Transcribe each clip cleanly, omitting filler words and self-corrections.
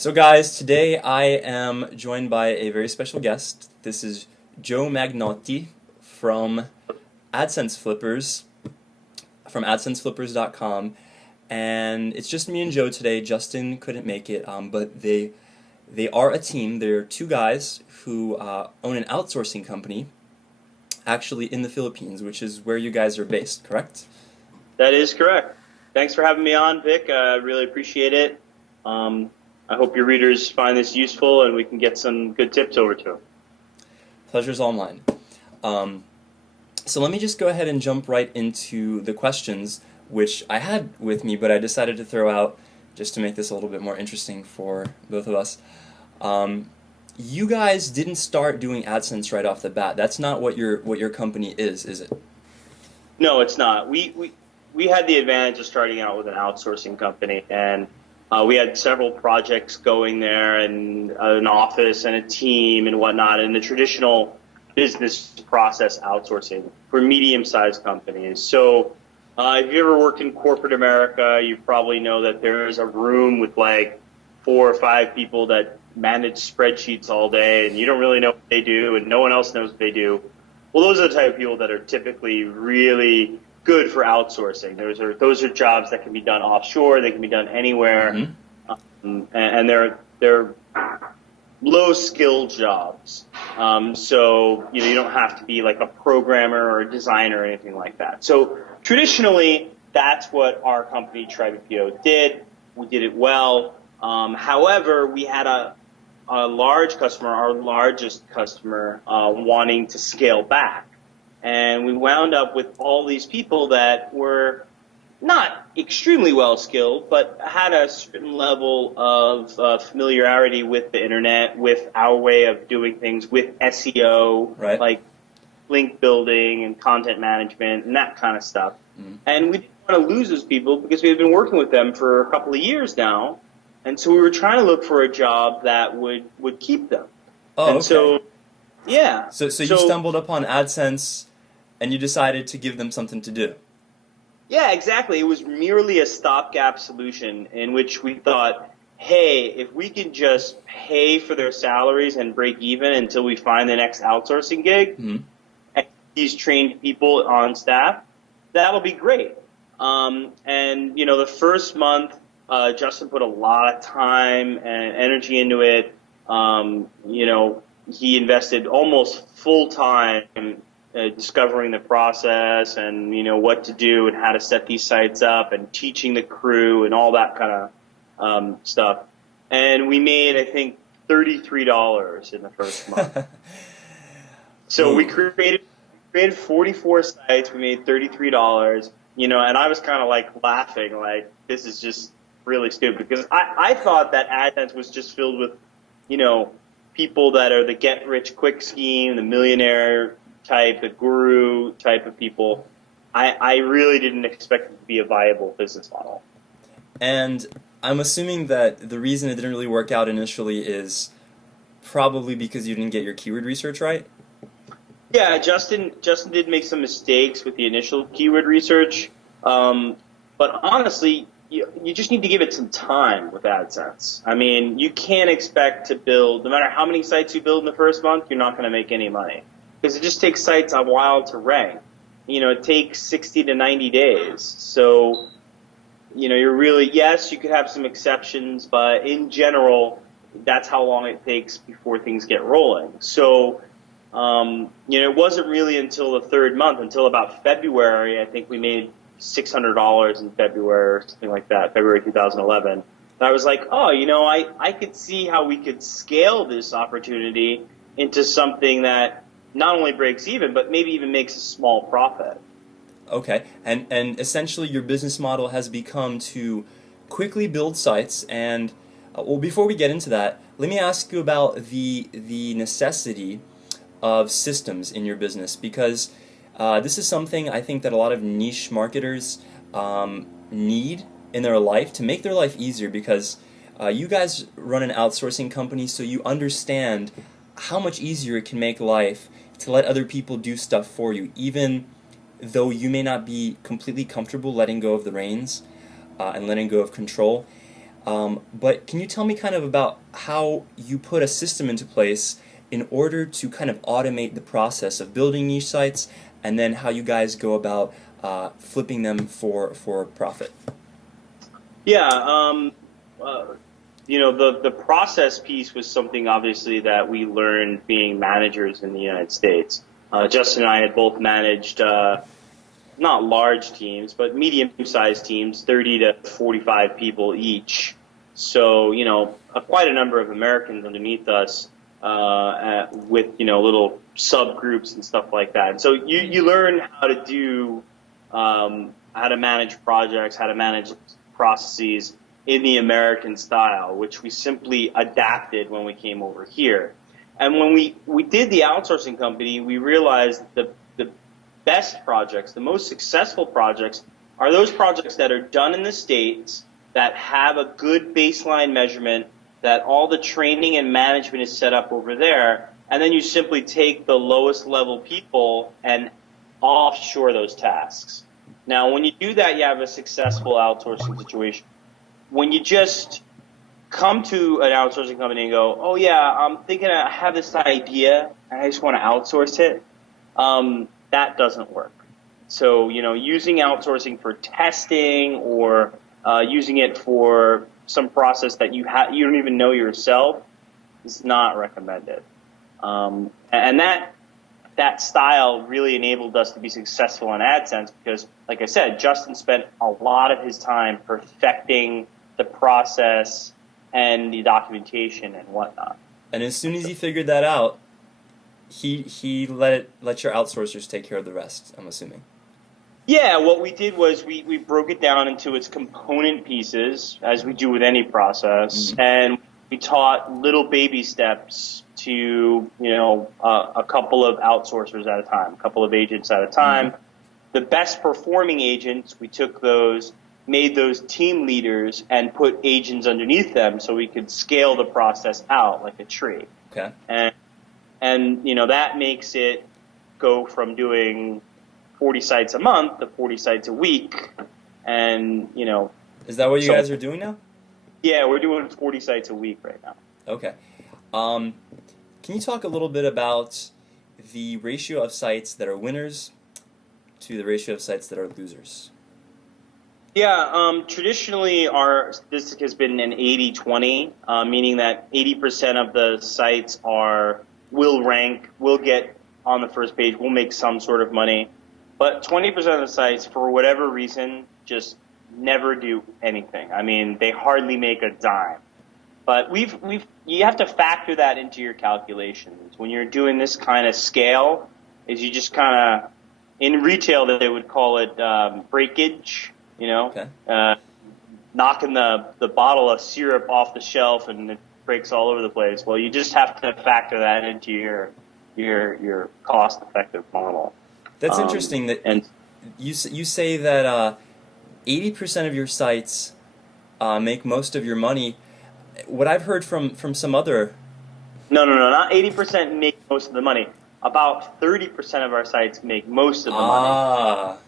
So guys, today I am joined by a very special guest. This is Joe Magnotti from AdsenseFlippers, from AdsenseFlippers.com, and it's just me and Joe today. Justin couldn't make it, but they are a team. They're two guys who own an outsourcing company, actually in the Philippines, which is where you guys are based, correct? That is correct. Thanks for having me on, Vic. I really appreciate it. I hope your readers find this useful and we can get some good tips over to them. Pleasure's all mine. So let me just go ahead and jump right into the questions, which I had with me, but I decided to throw out just to make this a little bit more interesting for both of us. You guys didn't start doing AdSense right off the bat. That's not what your company is it? No, it's not. We had the advantage of starting out with an outsourcing company, and we had several projects going there, and an office and a team and whatnot, and the traditional business process outsourcing for medium-sized companies. So if you ever worked in corporate America, you probably know that there's a room with like 4 or 5 people that manage spreadsheets all day, and you don't really know what they do, and no one else knows what they do. Well, those are the type of people that are typically really good for outsourcing. Those are jobs that can be done offshore. They can be done anywhere, and they're low skill jobs. So you don't have to be like a programmer or a designer or anything like that. So traditionally, that's what our company TribePO did. We did it well. However, we had a large customer, our largest customer, wanting to scale back. And we wound up with all these people that were not extremely well skilled, but had a certain level of familiarity with the internet, with our way of doing things, with SEO, right, like link building and content management and that kind of stuff. And we didn't want to lose those people because we had been working with them for a couple of years now. And so we were trying to look for a job that would keep them. Oh, and okay. So, yeah. So you stumbled upon AdSense, and you decided to give them something to do. Yeah, exactly. It was merely a stopgap solution in which we thought, hey, if we can just pay for their salaries and break even until we find the next outsourcing gig, and these trained people on staff, that'll be great. And the first month, Justin put a lot of time and energy into it. He invested almost full time discovering the process and what to do and how to set these sites up and teaching the crew and all that kind of stuff. And we made, I think, $33 in the first month. So we created 44 sites. We made $33. And I was kind of like laughing, like this is just really stupid, because I thought that AdSense was just filled with people that are the get rich quick scheme, the millionaire type, the guru type of people. I really didn't expect it to be a viable business model. And I'm assuming that the reason it didn't really work out initially is probably because you didn't get your keyword research right? Yeah, Justin did make some mistakes with the initial keyword research, but honestly, you just need to give it some time with AdSense. I mean, you can't expect to build, no matter how many sites you build in the first month, you're not going to make any money. Because it just takes sites a while to rank. It takes 60 to 90 days. So, you're really, yes, you could have some exceptions, but in general, that's how long it takes before things get rolling. So, it wasn't really until the third month, until about February, I think we made $600 in February or something like that, February 2011. And I was like, I could see how we could scale this opportunity into something that not only breaks even, but maybe even makes a small profit. Okay, and essentially your business model has become to quickly build sites. And well, before we get into that, let me ask you about the necessity of systems in your business, because this is something I think that a lot of niche marketers need in their life to make their life easier, because you guys run an outsourcing company, so you understand how much easier it can make life to let other people do stuff for you, even though you may not be completely comfortable letting go of the reins and letting go of control. But can you tell me kind of about how you put a system into place in order to kind of automate the process of building niche sites, and then how you guys go about flipping them for profit? Yeah, the process piece was something obviously that we learned being managers in the United States. Justin and I had both managed not large teams, but medium-sized teams, 30 to 45 people each. So, quite a number of Americans underneath us with, little subgroups and stuff like that. And so you learn how to do, how to manage projects, how to manage processes in the American style, which we simply adapted when we came over here. And when we did the outsourcing company, we realized that the best projects, the most successful projects, are those projects that are done in the States, that have a good baseline measurement, that all the training and management is set up over there, and then you simply take the lowest level people and offshore those tasks. Now, when you do that, you have a successful outsourcing situation. When you just come to an outsourcing company and go, oh yeah, I'm thinking I have this idea and I just want to outsource it, that doesn't work. So, using outsourcing for testing or using it for some process that you don't even know yourself is not recommended. And that style really enabled us to be successful on AdSense because, like I said, Justin spent a lot of his time perfecting the process and the documentation and whatnot. And as soon as he figured that out, he let your outsourcers take care of the rest, I'm assuming. Yeah, what we did was we broke it down into its component pieces, as we do with any process, and we taught little baby steps to, a couple of outsourcers at a time, a couple of agents at a time. The best performing agents, we took those, made those team leaders, and put agents underneath them so we could scale the process out like a tree. Okay. And that makes it go from doing 40 sites a month to 40 sites a week. And, Is that what you guys are doing now? Yeah, we're doing 40 sites a week right now. Okay. Can you talk a little bit about the ratio of sites that are winners to the ratio of sites that are losers? Yeah, traditionally our statistic has been an 80-20, meaning that 80% of the sites will rank, will get on the first page, will make some sort of money. But 20% of the sites, for whatever reason, just never do anything. I mean, they hardly make a dime. But you have to factor that into your calculations. When you're doing this kind of scale, is you just kind of, in retail they would call it breakage, Okay. Knocking the bottle of syrup off the shelf and it breaks all over the place. Well, you just have to factor that into your cost-effective model. That's interesting that you say that 80% of your sites make most of your money. What I've heard from some other... No, not 80% make most of the money. About 30% of our sites make most of the money.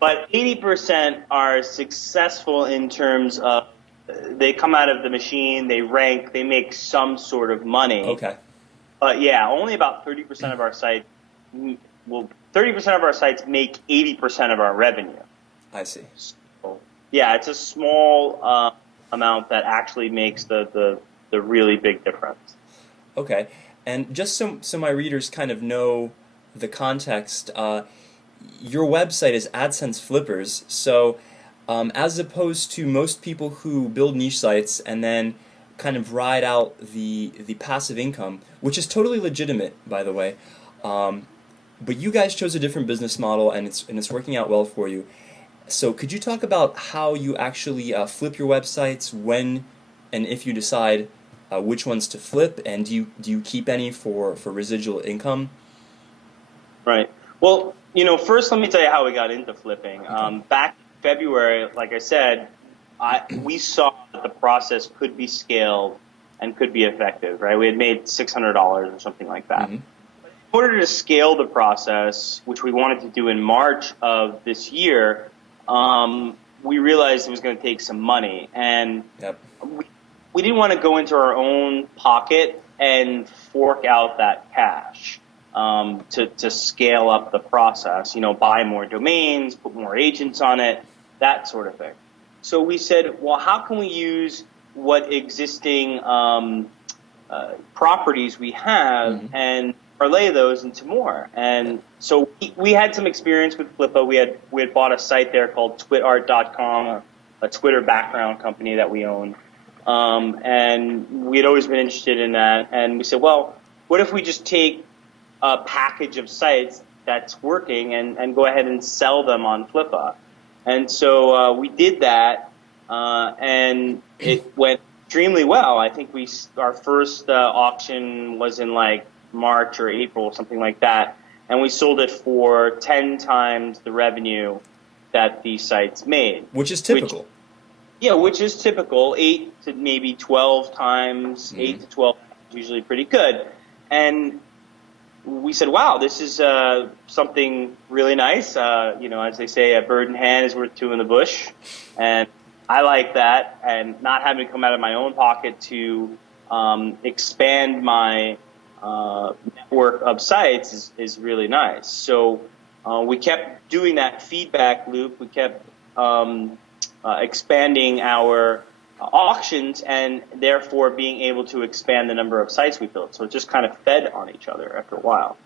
But 80% are successful in terms of they come out of the machine, they rank, they make some sort of money. Okay. But yeah, only about 30% of our sites 30% of our sites make 80% of our revenue. I see. So, yeah, it's a small amount that actually makes the really big difference. Okay. And just so my readers kind of know the context, your website is AdsenseFlippers, so as opposed to most people who build niche sites and then kind of ride out the passive income, which is totally legitimate, by the way, but you guys chose a different business model and it's working out well for you. So could you talk about how you actually flip your websites, when and if you decide which ones to flip, and do you keep any for residual income? Right. Well, first let me tell you how we got into flipping. Back in February, like I said, we saw that the process could be scaled and could be effective, right? We had made $600 or something like that. In order to scale the process, which we wanted to do in March of this year, we realized it was going to take some money, and Yep. we didn't want to go into our own pocket and fork out that cash to scale up the process, buy more domains, put more agents on it, that sort of thing. So we said, well, how can we use what existing properties we have and parlay those into more? And so we had some experience with Flippa. We had bought a site there called twitart.com, a Twitter background company that we own. And we had always been interested in that. And we said, well, what if we just take a package of sites that's working and go ahead and sell them on Flippa? And so we did that, and it went extremely well. I think our first auction was in like March or April, something like that, and we sold it for 10 times the revenue that these sites made. Which is typical. Which is typical. 8 to maybe 12 times, 8 to 12 is usually pretty good. And we said, wow, this is something really nice. As they say, a bird in hand is worth two in the bush. And I like that. And not having to come out of my own pocket to expand my network of sites is really nice. So we kept doing that feedback loop. We kept expanding our auctions and therefore being able to expand the number of sites we built. So it just kind of fed on each other after a while.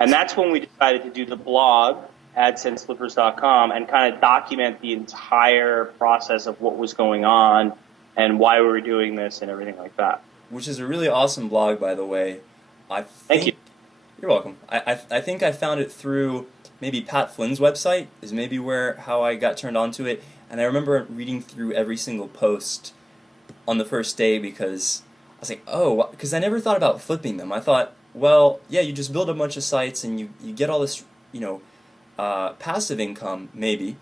And that's when we decided to do the blog, AdsenseFlippers.com, and kind of document the entire process of what was going on and why we were doing this and everything like that. Which is a really awesome blog, by the way. Thank you. You're welcome. I think I found it through maybe Pat Flynn's website is maybe how I got turned on to it. And I remember reading through every single post on the first day because I was like, oh, because I never thought about flipping them. I thought, well, yeah, you just build a bunch of sites and you get all this, passive income, maybe.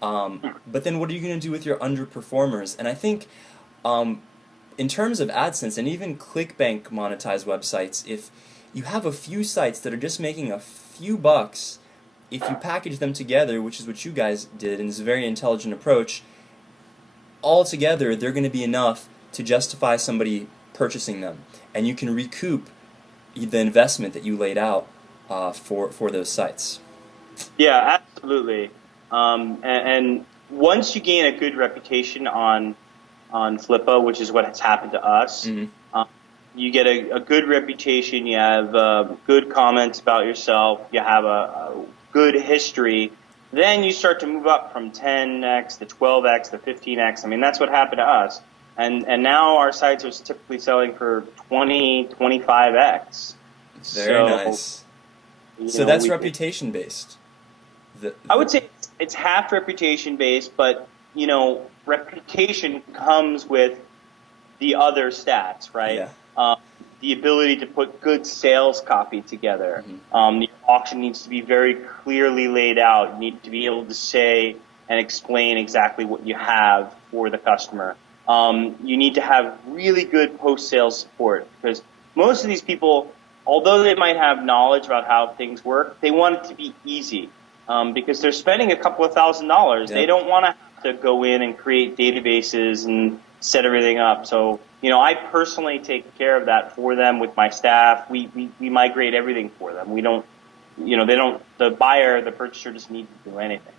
But then what are you going to do with your underperformers? And I think in terms of AdSense and even ClickBank monetized websites, if you have a few sites that are just making a few bucks, if you package them together, which is what you guys did, and it's a very intelligent approach, all together they're going to be enough to justify somebody purchasing them, and you can recoup the investment that you laid out for those sites. Yeah, absolutely. And once you gain a good reputation on Flippa, which is what has happened to us, you get a good reputation. You have good comments about yourself. You have a good history, then you start to move up from 10x to 12x to 15x. I mean, that's what happened to us. And now our sites are typically selling for 20, 25x. Very nice. So that's reputation based. I would say it's half reputation based, but reputation comes with the other stats, right? Yeah. The ability to put good sales copy together. The auction needs to be very clearly laid out. You need to be able to say and explain exactly what you have for the customer. You need to have really good post-sales support because most of these people, although they might have knowledge about how things work, they want it to be easy because they're spending a couple of $1,000s. Yep. They don't want to have to go in and create databases and set everything up. So I personally take care of that for them with my staff. We migrate everything for them. We don't, the buyer, the purchaser doesn't need to do anything.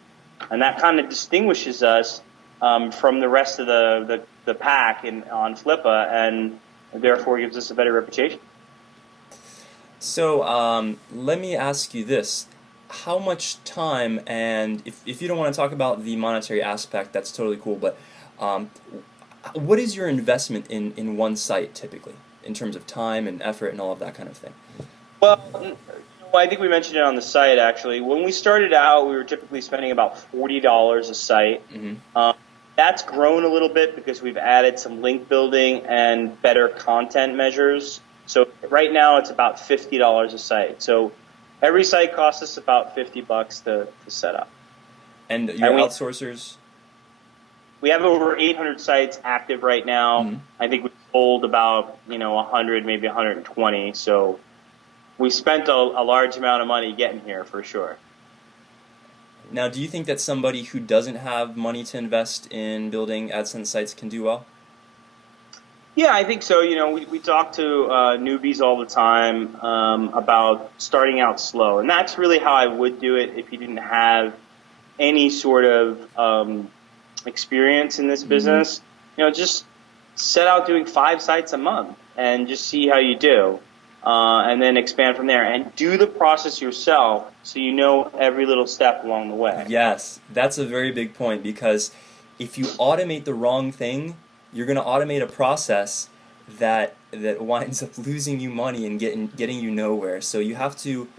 And that kind of distinguishes us from the rest of the pack on Flippa and therefore gives us a better reputation. So let me ask you this. How much time, and if you don't want to talk about the monetary aspect, that's totally cool, but what is your investment in one site typically, in terms of time and effort and all of that kind of thing? Well, I think we mentioned it on the site actually. When we started out, we were typically spending about $40 a site. That's grown a little bit because we've added some link building and better content measures. So right now it's about $50 a site. So every site costs us about $50 to set up. And your outsourcers? We have over 800 sites active right now. I think we've sold about 100, maybe 120. So we spent a large amount of money getting here for sure. Now, do you think that somebody who doesn't have money to invest in building AdSense sites can do well? Yeah, I think so. You know, we talk to newbies all the time about starting out slow, and that's really how I would do it if you didn't have any sort of experience in this business. You know, just set out doing 5 sites a month and just see how you do, and then expand from there. And do the process yourself so you know every little step along the way. Yes, that's a very big point, because if you automate the wrong thing, you're going to automate a process that winds up losing you money and getting you nowhere. So you have to,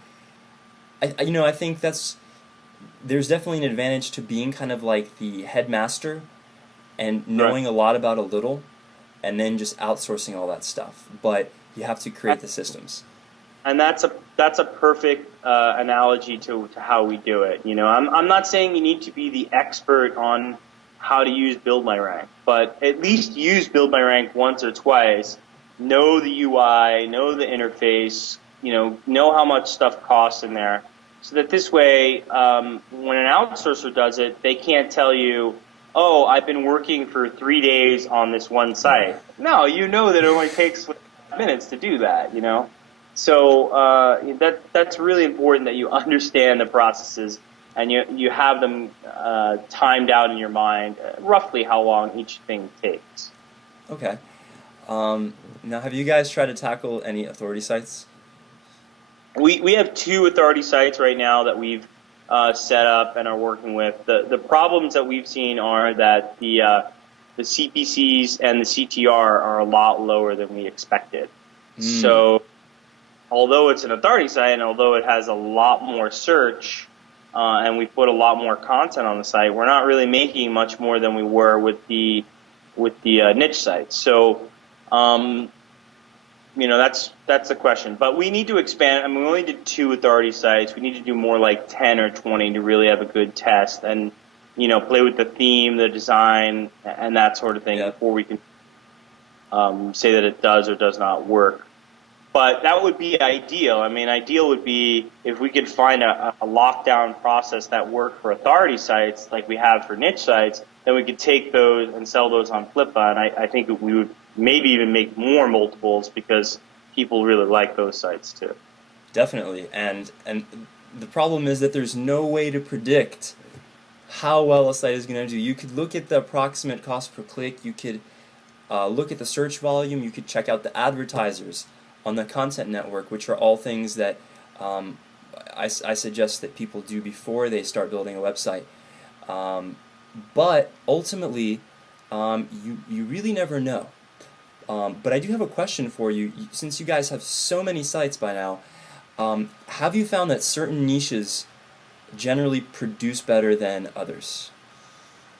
I think there's definitely an advantage to being kind of like the headmaster and knowing a lot about a little, and then just outsourcing all that stuff. But you have to create the systems. And that's a perfect analogy to how we do it. You know, I'm not saying you need to be the expert on how to use Build My Rank, but at least use Build My Rank once or twice. Know the UI, know the interface, know how much stuff costs in there, so that this way, when an outsourcer does it, they can't tell you, oh, I've been working for 3 days on this one site. No, you know that it only takes minutes to do that, So that's really important, that you understand the processes and you have them timed out in your mind, roughly how long each thing takes. Okay. Now, have you guys tried to tackle any authority sites? We have 2 authority sites right now that we've set up and are working with. The problems that we've seen are that the CPCs and the CTR are a lot lower than we expected. So although it's an authority site, and although it has a lot more search, and we put a lot more content on the site, we're not really making much more than we were with the niche sites. So, that's the question. But we need to expand. I mean, we only did 2 authority sites. We need to do more, like 10 or 20, to really have a good test and, play with the theme, the design, and that sort of thing before we can say that it does or does not work. But that would be ideal. I mean, ideal would be if we could find a lockdown process that worked for authority sites like we have for niche sites, then we could take those and sell those on Flippa, and I think we would maybe even make more multiples, because people really like those sites too. Definitely, and the problem is that there's no way to predict how well a site is going to do. You could look at the approximate cost per click, you could look at the search volume, you could check out the advertisers on the content network, which are all things that I suggest that people do before they start building a website. But ultimately, you really never know. But I do have a question for you. Since you guys have so many sites by now, have you found that certain niches generally produce better than others?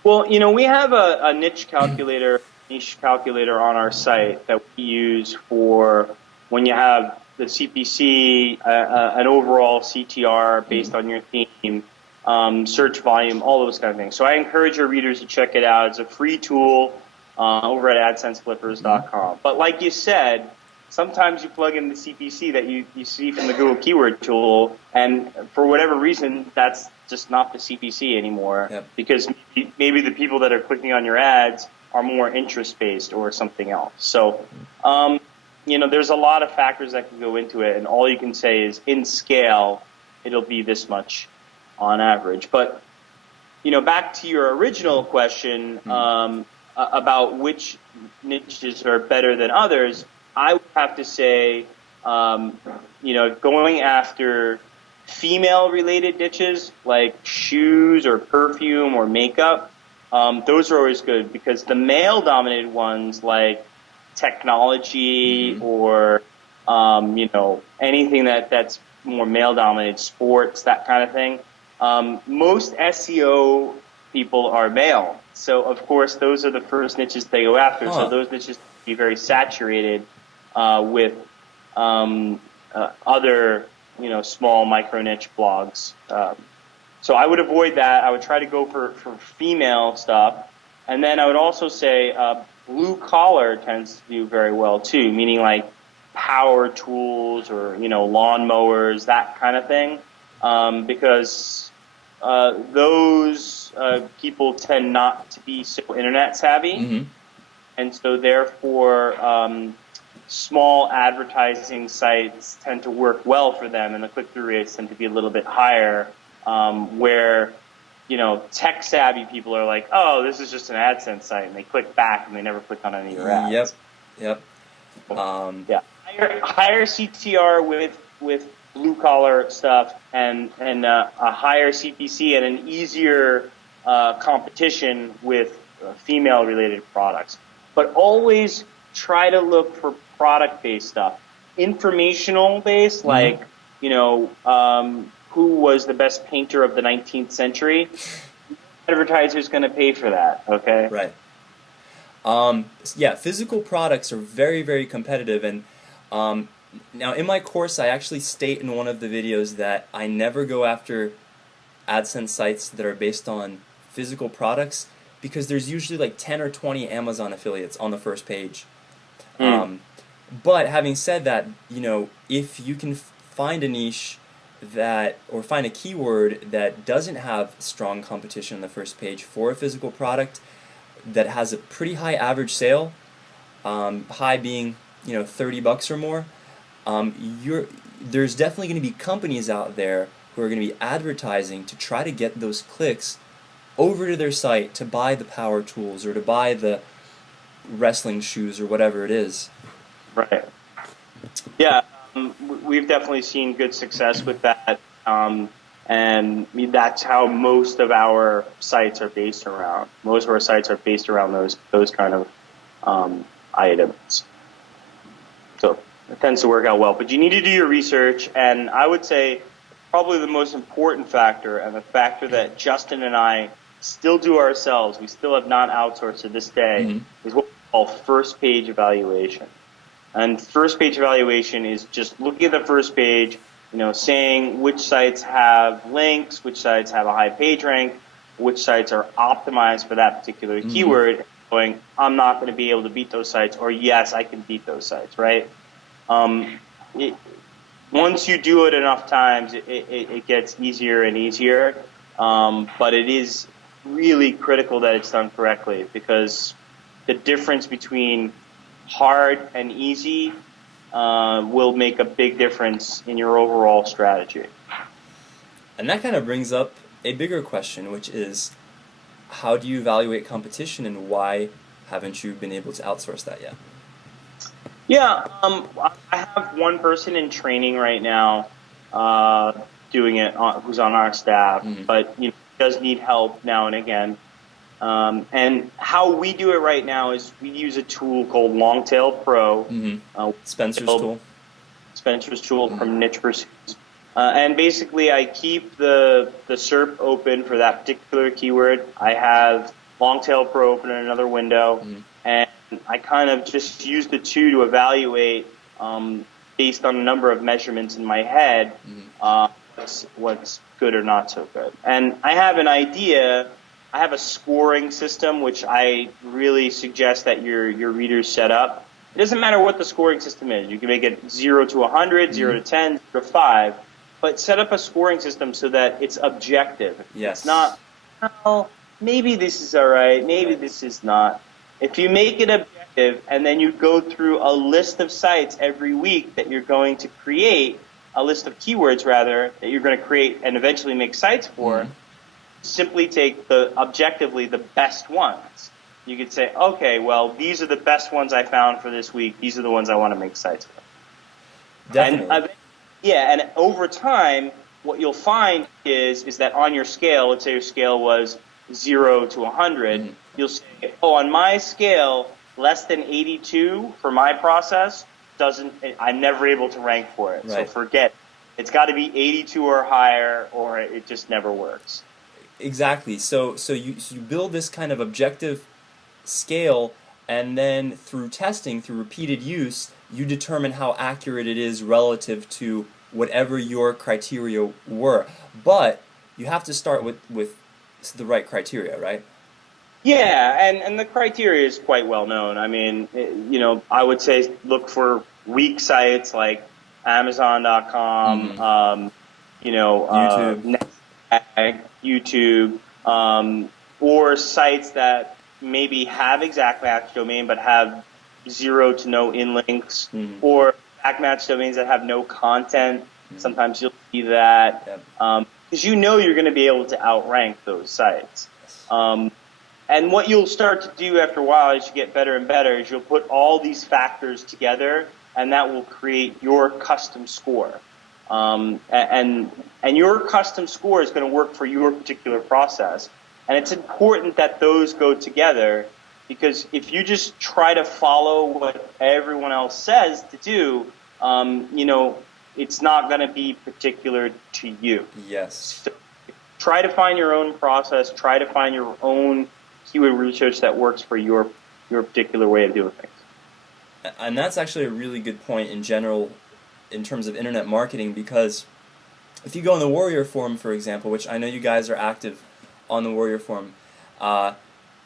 Well, we have a niche calculator on our site that we use for when you have the CPC, an overall CTR based on your theme, search volume, all those kind of things. So I encourage your readers to check it out. It's a free tool over at AdsenseFlippers.com. But like you said, sometimes you plug in the CPC that you see from the Google Keyword Tool, and for whatever reason, that's just not the CPC anymore, because maybe the people that are clicking on your ads are more interest-based or something else. So, there's a lot of factors that can go into it, and all you can say is, in scale, it'll be this much on average. But, back to your original question about which niches are better than others, I would have to say, going after female-related niches like shoes or perfume or makeup, those are always good, because the male-dominated ones like technology or anything that's more male-dominated, sports, that kind of thing, most SEO people are male. So, of course, those are the first niches they go after. So those niches be very saturated with other, small micro niche blogs. So I would avoid that. I would try to go for female stuff. And then I would also say blue collar tends to do very well too, meaning like power tools or, lawn mowers, that kind of thing. Because those people tend not to be so internet savvy, Mm-hmm. and so therefore small advertising sites tend to work well for them, and the click-through rates tend to be a little bit higher. Where tech savvy people are like, oh, this is just an AdSense site, and they click back and they never click on any of your ads. Yep. Yeah, higher CTR with blue collar stuff, and a higher CPC and an easier competition with female related products. But always try to look for product based stuff, informational based, like who was the best painter of the 19th century. Advertiser's going to pay for that. Okay. Right. Yeah, physical products are very, very competitive, and now in my course I actually state in one of the videos that I never go after AdSense sites that are based on physical products, because there's usually like 10 or 20 Amazon affiliates on the first page. But having said that, if you can find a niche or find a keyword that doesn't have strong competition on the first page for a physical product that has a pretty high average sale, high being $30 or more, there's definitely going to be companies out there who are going to be advertising to try to get those clicks over to their site to buy the power tools or to buy the wrestling shoes or whatever it is. Right. Yeah, we've definitely seen good success with that, and that's how most of our sites are based around. Most of our sites are based around those kind of items. So it tends to work out well. But you need to do your research, and I would say probably the most important factor, and the factor that Justin and I still do ourselves, we still have not outsourced to this day, is what we call first page evaluation. And first page evaluation is just looking at the first page, saying which sites have links, which sites have a high page rank, which sites are optimized for that particular keyword, going, I'm not going to be able to beat those sites, or yes, I can beat those sites, right? Once you do it enough times, it gets easier and easier, but it is really critical that it's done correctly, because the difference between hard and easy will make a big difference in your overall strategy. And that kind of brings up a bigger question, which is, how do you evaluate competition, and why haven't you been able to outsource that yet? Yeah, I have one person in training right now doing it, who's on our staff, but does need help now and again. And how we do it right now is we use a tool called Longtail Pro. Spencer's tool. Spencer's tool from Niche Pursuits. And basically I keep the SERP open for that particular keyword. I have Longtail Pro open in another window, and I kind of just use the two to evaluate based on a number of measurements in my head what's good or not so good. And I have an idea. I have a scoring system, which I really suggest that your readers set up. It doesn't matter what the scoring system is. You can make it 0 to 100, 0 to 10, 0 to 5, but set up a scoring system so that it's objective. Yes. It's not, oh, maybe this is all right, maybe this is not. If you make it objective, and then you go through a list of sites every week that you're going to create, a list of keywords rather, that you're going to create and eventually make sites for, simply take objectively the best ones. You could say, okay, well, these are the best ones I found for this week. These are the ones I want to make sites for. Definitely. And over time, what you'll find is that on your scale, let's say your scale was 0 to 100, you'll say, oh, on my scale, less than 82 for my process I'm never able to rank for it. Right. So forget it. It's got to be 82 or higher, or it just never works. Exactly. So you build this kind of objective scale, and then through testing, through repeated use, you determine how accurate it is relative to whatever your criteria were. But you have to start with the right criteria, right? Yeah, and the criteria is quite well known. I mean, I would say look for weak sites like Amazon.com, YouTube. YouTube, or sites that maybe have exact match domain but have zero to no inlinks, Mm. or exact match domains that have no content. Sometimes you'll see that Yep. because you know you're going to be able to outrank those sites. And what you'll start to do after a while as you get better and better is you'll put all these factors together, and that will create your custom score. And your custom score is going to work for your particular process. And it's important that those go together, because if you just try to follow what everyone else says to do, it's not going to be particular to you. Yes. So try to find your own process. Try to find your own keyword research that works for your particular way of doing things. And that's actually a really good point in general in terms of internet marketing, because if you go on the Warrior Forum, for example, which I know you guys are active on the Warrior Forum,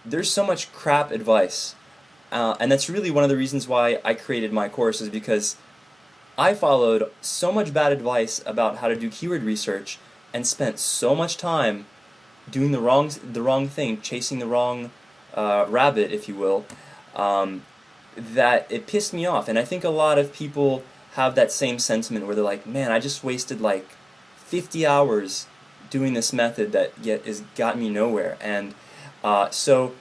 there's so much crap advice. And that's really one of the reasons why I created my course, is because I followed so much bad advice about how to do keyword research and spent so much time doing the wrong thing, chasing the wrong rabbit, if you will, that it pissed me off. And I think a lot of people have that same sentiment where they're like, man, I just wasted like 50 hours doing this method that got me nowhere. And so,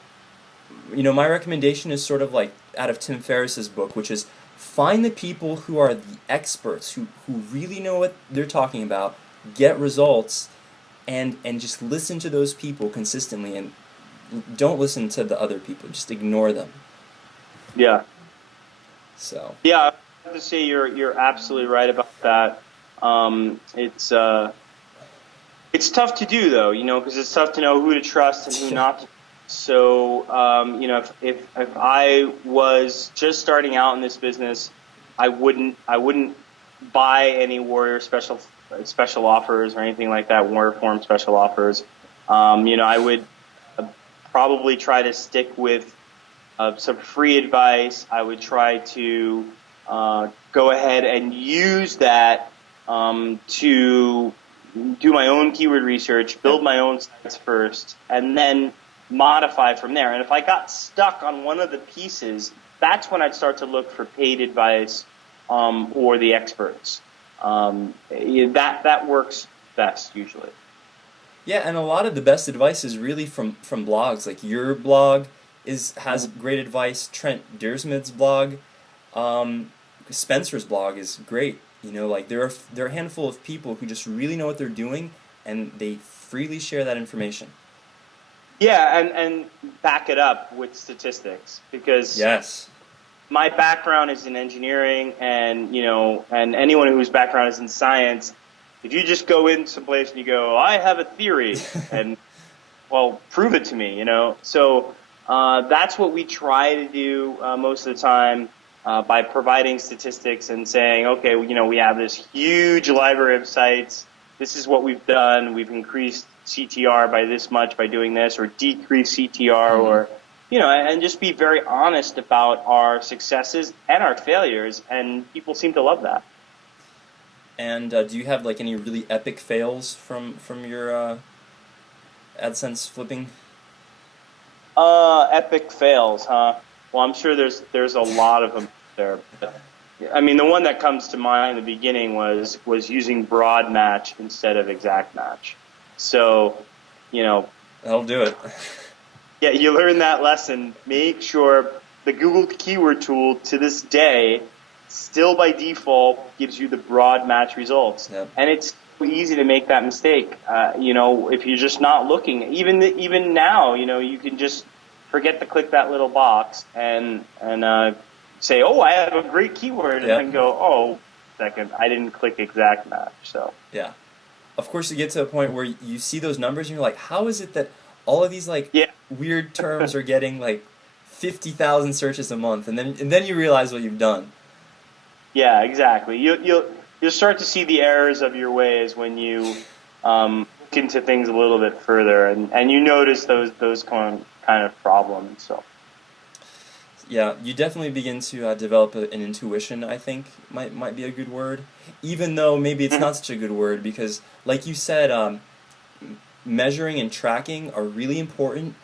my recommendation is sort of like out of Tim Ferriss's book, which is find the people who are the experts, who really know what they're talking about, get results, and just listen to those people consistently, and don't listen to the other people, just ignore them. Yeah. So. Yeah, I have to say you're absolutely right about that. It's tough to do though, because it's tough to know who to trust and who not to. So, if I was just starting out in this business, I wouldn't buy any Warrior special offers or anything like that, Warrior Forum special offers. I would probably try to stick with some free advice. I would try to go ahead and use that to do my own keyword research, build my own sites first, and then modify from there. And if I got stuck on one of the pieces, that's when I'd start to look for paid advice or the experts. That works best usually. Yeah, and a lot of the best advice is really from blogs. Like your blog has great advice. Trent Deersmith's blog, Spencer's blog is great. Like there are a handful of people who just really know what they're doing, and they freely share that information. Yeah, and back it up with statistics, because yes, my background is in engineering, and and anyone whose background is in science, if you just go in someplace and you go, I have a theory, and well, prove it to me, So that's what we try to do most of the time, by providing statistics and saying, okay, we have this huge library of sites. This is what we've done. We've increased CTR by this much by doing this, or decreased CTR, or and just be very honest about our successes and our failures, and people seem to love that. And do you have like any really epic fails from your AdSense flipping? Epic fails, huh? Well, I'm sure there's a lot of them there. But, I mean, the one that comes to mind in the beginning was using broad match instead of exact match. So, That'll do it. Yeah, you learn that lesson. Make sure the Google keyword tool to this day still by default gives you the broad match results. Yep. And it's easy to make that mistake. If you're just not looking, even now, you can just forget to click that little box and say, oh, I have a great keyword, and then go, oh, second, I didn't click exact match. So yeah, of course you get to a point where you see those numbers and you're like, how is it that all of these weird terms are getting like 50,000 searches a month, and then you realize what you've done. Yeah, exactly. You'll start to see the errors of your ways when you look into things a little bit further, and you notice those kind of problems. So yeah, you definitely begin to develop an intuition. I think might be a good word, even though maybe it's not such a good word, because like you said, measuring and tracking are really important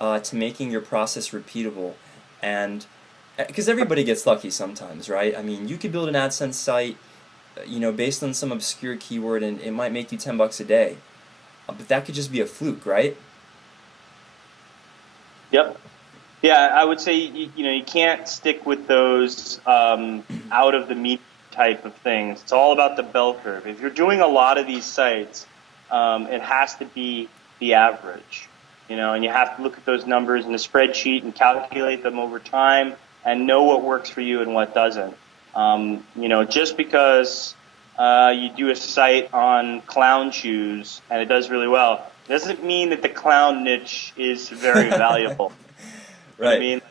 to making your process repeatable. And because everybody gets lucky sometimes, right? I mean, you could build an AdSense site, based on some obscure keyword, and it might make you $10 a day. But that could just be a fluke, right? Yep. Yeah, I would say you can't stick with those out of the meat type of things. It's all about the bell curve. If you're doing a lot of these sites, it has to be the average, and you have to look at those numbers in a spreadsheet and calculate them over time and know what works for you and what doesn't. Just because you do a site on clown shoes and it does really well doesn't mean that the clown niche is very valuable. Right. I mean,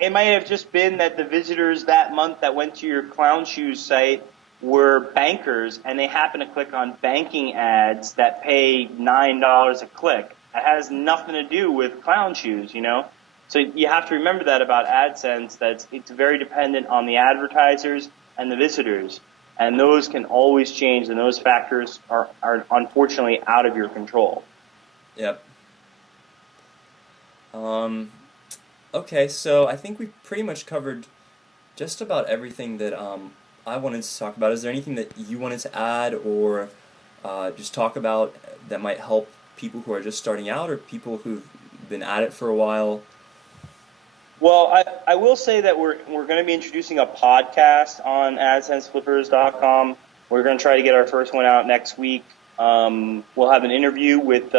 it might have just been that the visitors that month that went to your clown shoes site were bankers, and they happen to click on banking ads that pay $9 a click. It has nothing to do with clown shoes, So you have to remember that about AdSense, that it's very dependent on the advertisers and the visitors, and those can always change, and those factors are unfortunately out of your control. Yep. Okay, so I think we pretty much covered just about everything that I wanted to talk about. Is there anything that you wanted to add or just talk about that might help people who are just starting out or people who've been at it for a while? Well, I will say that we're going to be introducing a podcast on AdsenseFlippers.com. We're going to try to get our first one out next week. We'll have an interview with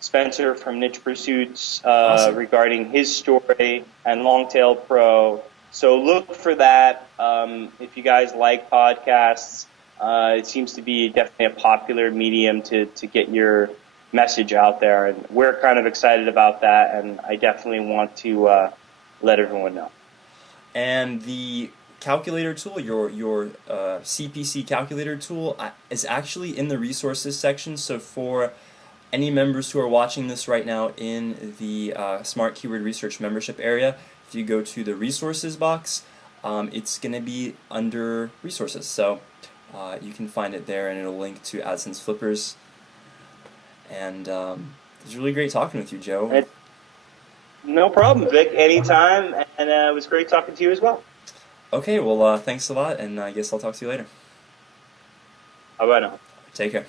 Spencer from Niche Pursuits Awesome. regarding his story and Longtail Pro. So look for that. If you guys like podcasts, it seems to be definitely a popular medium to get your message out there. And we're kind of excited about that, and I definitely want to let everyone know. And the calculator tool, your CPC calculator tool, is actually in the resources section. So for any members who are watching this right now in the Smart Keyword Research membership area, if you go to the resources box, it's going to be under resources. So you can find it there, and it'll link to AdSense Flippers. And it was really great talking with you, Joe. No problem, Vic. Anytime, and it was great talking to you as well. Okay, well, thanks a lot, and I guess I'll talk to you later. How about now? Take care.